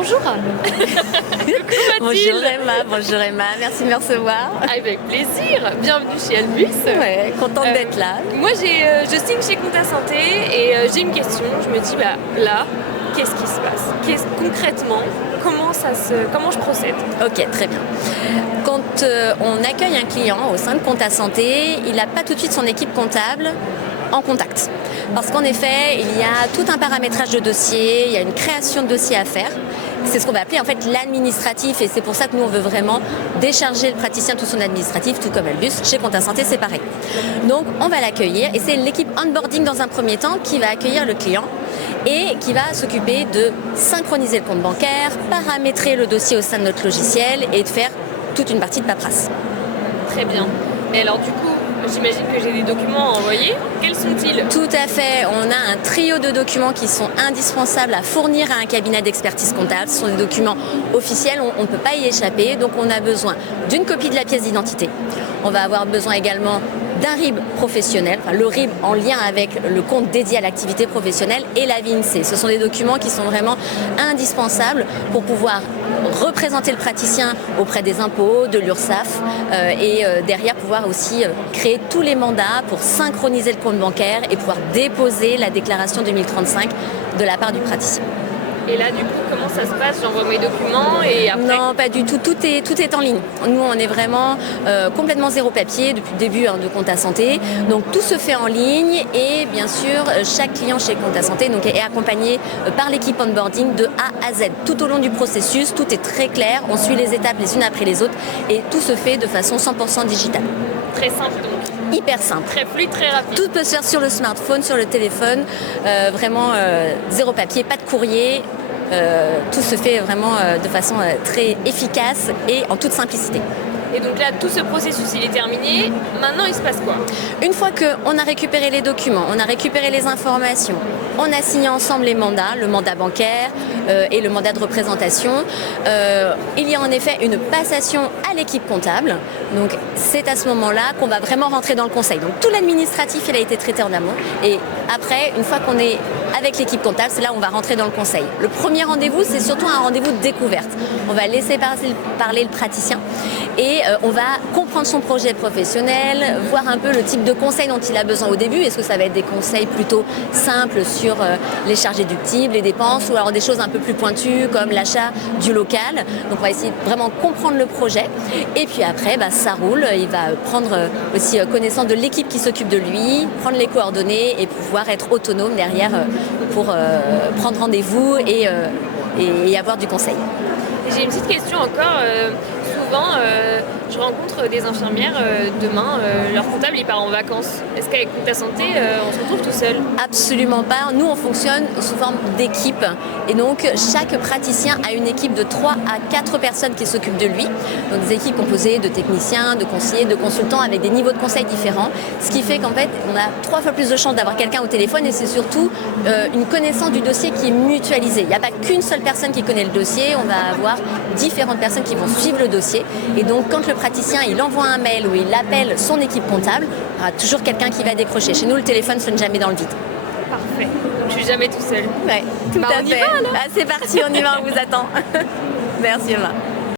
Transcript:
bonjour. Bonjour Emma, merci de me recevoir. Avec plaisir, bienvenue chez Albus. Ouais, contente d'être là. Moi je signe chez Compta Santé et j'ai une question, je me dis là, qu'est-ce qui se passe? Concrètement, comment je procède? Ok, très bien. Quand on accueille un client au sein de Compta Santé, il n'a pas tout de suite son équipe comptable en contact. Parce qu'en effet, il y a tout un paramétrage de dossier, il y a une création de dossier à faire. C'est ce qu'on va appeler en fait l'administratif et c'est pour ça que nous on veut vraiment décharger le praticien de tout son administratif, tout comme Albus. Chez Compta Santé c'est pareil. Donc on va l'accueillir et c'est l'équipe onboarding dans un premier temps qui va accueillir le client et qui va s'occuper de synchroniser le compte bancaire, paramétrer le dossier au sein de notre logiciel et de faire toute une partie de paperasse. Très bien. Et alors du coup, j'imagine que j'ai des documents à envoyer. Quels sont-ils? Tout à fait. On a un trio de documents qui sont indispensables à fournir à un cabinet d'expertise comptable. Ce sont des documents officiels, on ne peut pas y échapper. Donc on a besoin d'une copie de la pièce d'identité. On va avoir besoin également d'un RIB professionnel, enfin le RIB en lien avec le compte dédié à l'activité professionnelle et la VINC. Ce sont des documents qui sont vraiment indispensables pour pouvoir représenter le praticien auprès des impôts, de l'URSSAF et derrière pouvoir aussi créer tous les mandats pour synchroniser le compte bancaire et pouvoir déposer la déclaration 2035 de la part du praticien. Et là, du coup, comment ça se passe? J'envoie mes documents et après... Non, pas du tout. Tout est en ligne. Nous, on est vraiment complètement zéro papier depuis le début de Compta Santé. Donc, tout se fait en ligne et bien sûr, chaque client chez Compta Santé donc, est accompagné par l'équipe onboarding de A à Z. Tout au long du processus, tout est très clair. On suit les étapes les unes après les autres et tout se fait de façon 100% digitale. Très simple donc. Hyper simple. Très fluide, très rapide. Tout peut se faire sur le smartphone, sur le téléphone. Vraiment zéro papier, pas de courrier. Tout se fait vraiment de façon très efficace et en toute simplicité. Et donc là, tout ce processus, il est terminé. Maintenant, il se passe quoi? Une fois qu'on a récupéré les documents, on a récupéré les informations, on a signé ensemble les mandats, le mandat bancaire et le mandat de représentation, il y a en effet une passation à l'équipe comptable. Donc c'est à ce moment-là qu'on va vraiment rentrer dans le conseil. Donc tout l'administratif, il a été traité en amont. Et après, une fois qu'on est avec l'équipe comptable, c'est là où on va rentrer dans le conseil. Le premier rendez-vous, c'est surtout un rendez-vous de découverte. On va laisser parler le praticien et on va comprendre son projet professionnel, voir un peu le type de conseils dont il a besoin au début. Est-ce que ça va être des conseils plutôt simples sur les charges déductibles, les dépenses, ou alors des choses un peu plus pointues comme l'achat du local. Donc on va essayer de vraiment comprendre le projet. Et puis après, ça roule. Il va prendre aussi connaissance de l'équipe qui s'occupe de lui, prendre les coordonnées et pouvoir être autonome derrière pour prendre rendez-vous et avoir du conseil. J'ai une petite question encore. Souvent, je rencontre des infirmières demain, leur comptable il part en vacances. Est-ce qu'avec Compta Santé, on se retrouve tout seul? Absolument pas. Nous, on fonctionne sous forme d'équipe. Et donc, chaque praticien a une équipe de 3 à 4 personnes qui s'occupent de lui. Donc, des équipes composées de techniciens, de conseillers, de consultants avec des niveaux de conseil différents. Ce qui fait qu'en fait, on a 3 fois plus de chances d'avoir quelqu'un au téléphone et c'est surtout une connaissance du dossier qui est mutualisée. Il n'y a pas qu'une seule personne qui connaît le dossier. On va avoir différentes personnes qui vont suivre le dossier. Et donc, quand le praticien il envoie un mail ou il appelle son équipe comptable, il y aura toujours quelqu'un qui va décrocher. Chez nous, le téléphone ne sonne jamais dans le vide. Parfait. Donc, je suis jamais tout seul. Ouais, tout à fait. On y va alors. C'est parti, on y va, on vous attend. Merci Emma.